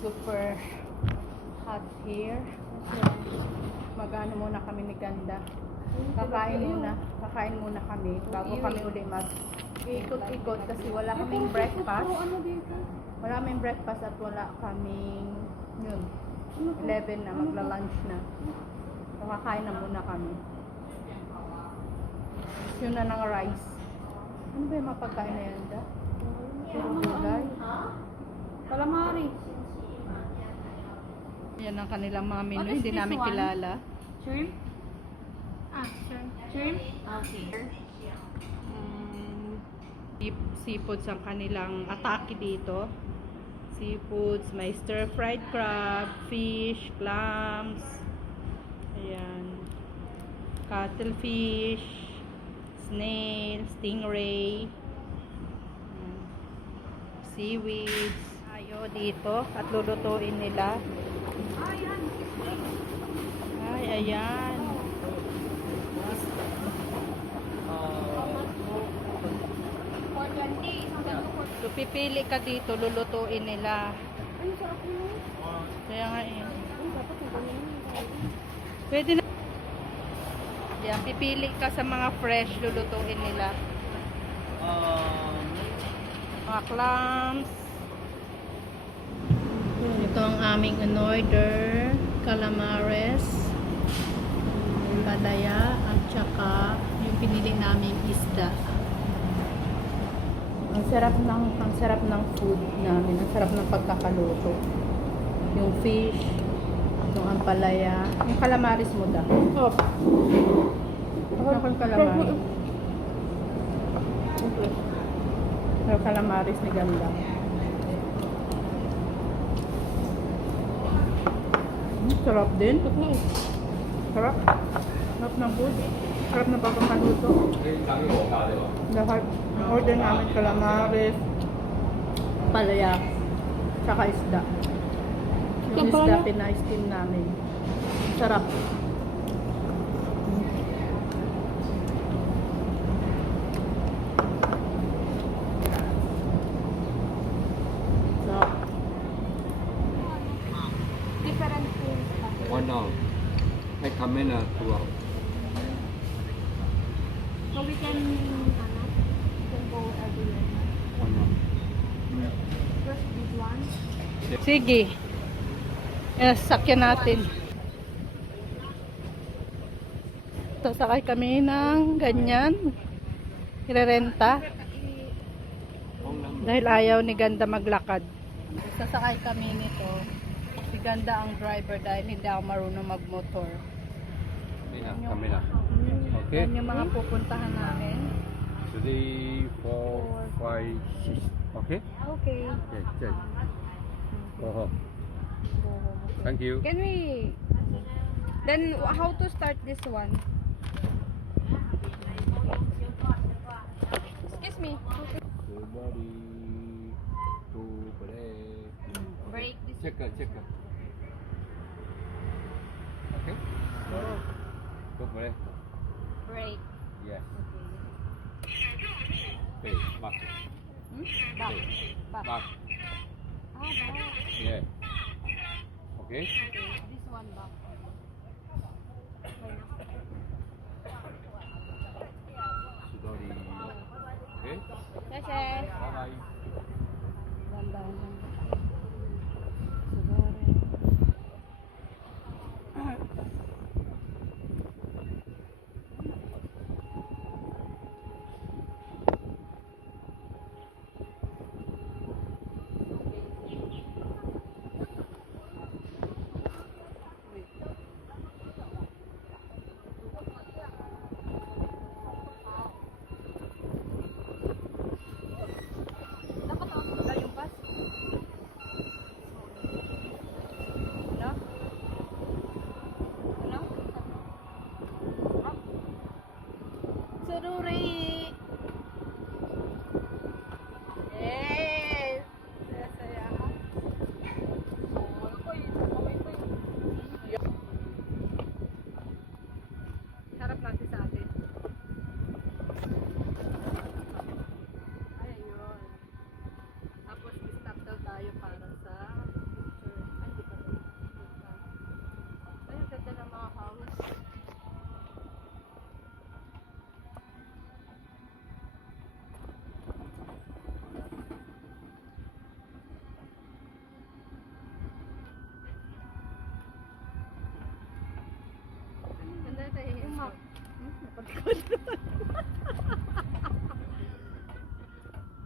super hot here. Mag-ano muna kami ni Ganda. Kakain muna kami bago kami uli mag-ikot-ikot kasi wala kaming breakfast. Wala kaming breakfast at wala kaming yun. 11 na, magla-lunch na. So, kakain na muna kami. Yun na ng rice. Ano ba yung mapagkain na yan, da? Puro gulay. Calamari. Yan ang kanilang mga menu. What is Hindi this namin one? kilala. Shrimp? Shrimp. Shrimp? Okay. Seafoods ang kanilang atake dito. Seafoods, may stir-fried crab, fish, clams, ayan, cuttlefish, snail, stingray, seaweeds. Tayo dito at lulutuin nila. Ay, ayan. So, pipili ka dito, lulutuin nila. Kaya nga eh. Pwede na. Yan, pipili ka sa mga fresh, lulutuin nila. Mga clams. Ito ang aming in-order. Calamares, palaya, at saka yung pinili namin isda. Ang sarap ng food namin. Ang sarap ng pagkakaluto. Yung fish, yung ampalaya, yung calamaris mo da. Oh. Ako yung calamaris. Yung calamaris ni Ganda. Sarap din. Sarap. Sarap ng food. Sarap ng pagkakaluto. Lahat. Ang order namin calamares, palaya, saka isda. Yung isda, pina-steam namin. Sarap. Sarap. Different things. 1 hour. I come in at 2 hours. So we can go everywhere. 1 hour. First this one. Sige. Sakyan natin. Sasakay kami ng ganyan. Irerenta. Dahil ayaw ni Ganda maglakad. Sasakay kami nito. Si Ganda ang driver dahil hindi ako marunong magmotor. Kami na. Okay. Yan yung mga pupuntahan namin. 3, 4, 5, 6. Okay? Okay. Okay, good. Go home. Thank you. Can we then how to start this one? Excuse me. Good body. To break. Break this. Check it, check it. Okay? Go break. Break. Yes. Okay. Okay, back. Back. Back. Back. Back. Ah, back. Yeah. Okay? This one back. Sudori. Okay? Yes, yes. Bye-bye. Dandahan lang. Dapat ako yung bus.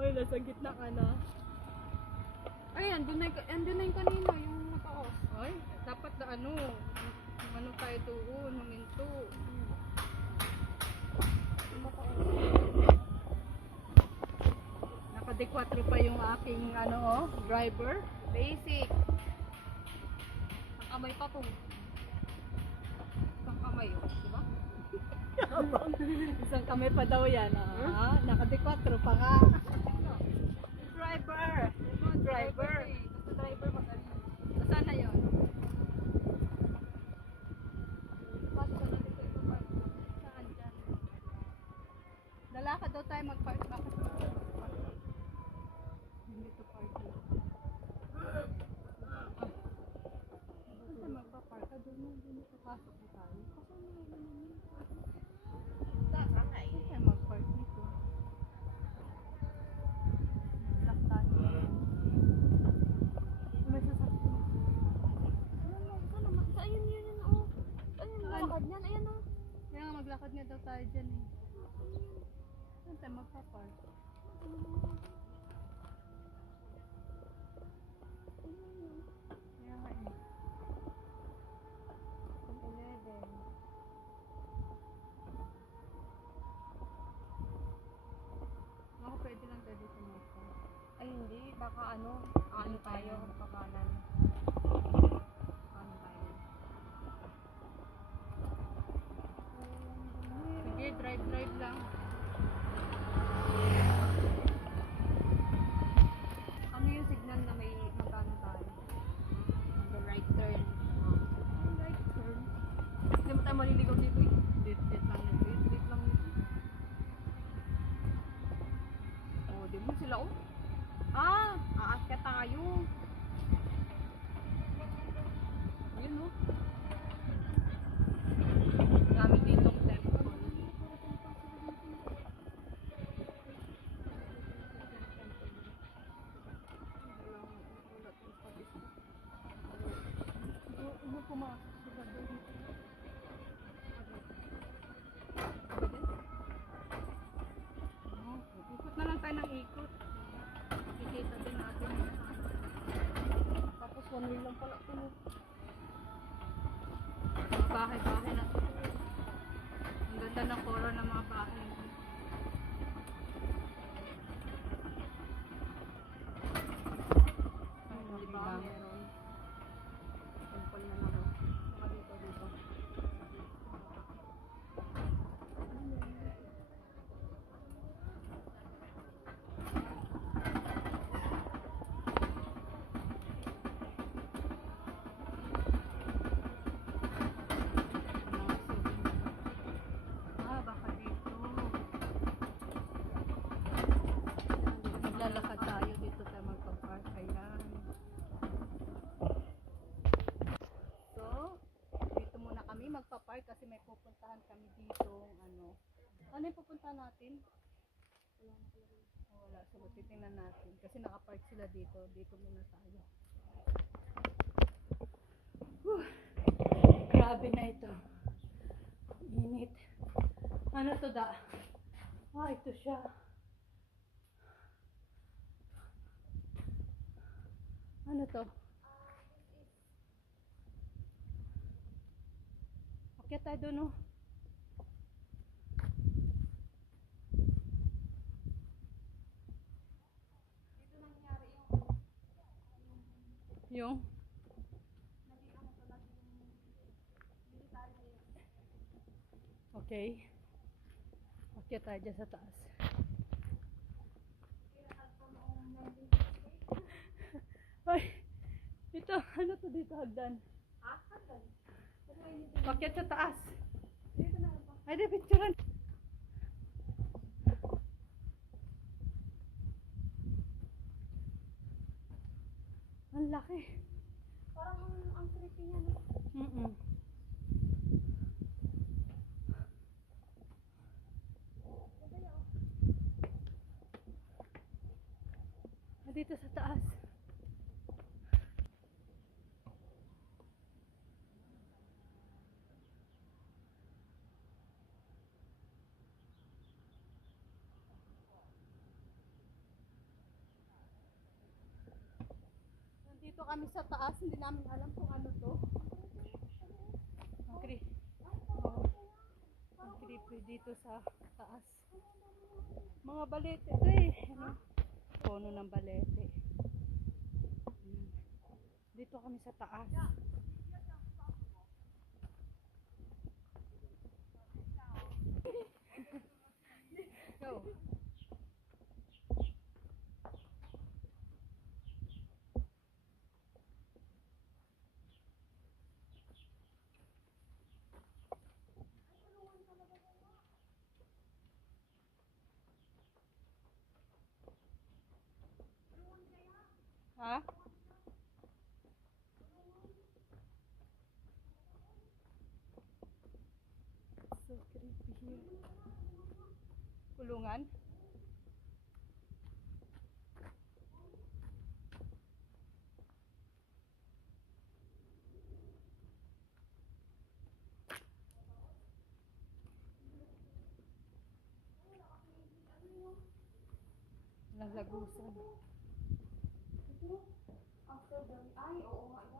Hoy, nasa gitna ka na. Ay, andun na yung kanina, yung mataos. Ay, dapat na ano tayo doon, huminto. Yung mataos. Naka-dequatro pa yung aking driver. Basic. Ang kamay pa to. Ang kamay, oh. Diba? Isang kamay pa daw yan. Naka-dequatro pa nga. Driver! Driver! Basta driver madali. Saan na yun? Pasok na natin sa ito. Saan dyan? Lalakad daw tayo mag-park. Bakit hindi to parking? Basta magpa-park ka doon. Doon pasok na tayo. Saan tayo mag-park dito? Lock tayo. May sasakyan. Ayun yun, oh. Ayun, lakad niyan. Ayan, oh. Kaya nga maglakad nga daw tayo dyan eh. Saan tayo magpa-park? Kaya nga eh. Ako pwede lang tayo dito magpark. Ay, hindi. Baka ano tayo, pakanan. Ano tayo? Sige, drive lang. Ano yung signal na may magkano tayo? The right turn. Right turn. Hindi mo tayo maliligaw dito eh. Dit lang yun. Wait lang yun. Oh, di mo sila oh. Aakyat tayo. Yun oh. Dami ditong temple. Ano pumasok sa gado dito? Ikot na lang tayo ng ikot. Kikita din natin. Tapos 1 way lang pala ito. No? Mga bahay-bahay na ito. Ang ganda ng color ng mga bahay. Di ba? Meron. Temple na naman. Mga dito. Baka dito. Maglalakad tayo dito tayo magpa-park. Ayan. So, dito muna kami magpa-park kasi may pupuntahan kami dito. Ano yung pupuntahan natin? Wala. So, titingnan natin. Kasi nakapark sila dito. Dito muna tayo. Whew. Grabe na ito. Init. Ano to da? Ito siya. Ano to? Akyat tayo doon, oh. Dito nangyari Yung? Okay. Akyat tayo dyan sa taas. Ay, ito, ano to dito, hagdan? Hagdan? Akyat sa taas. Ay, di, picturean. Ang laki. Parang ang creepy niya, no? Mm-mm. Dito sa taas. Dito kami sa taas, hindi namin alam kung ano to. Ang creepy dito sa taas. Mga balete ito eh. Ano? Puno ng balete. Dito kami sa taas. Go. Ha? So creepy here. Kulungan? Lalagusan. After the, ay, oo nga.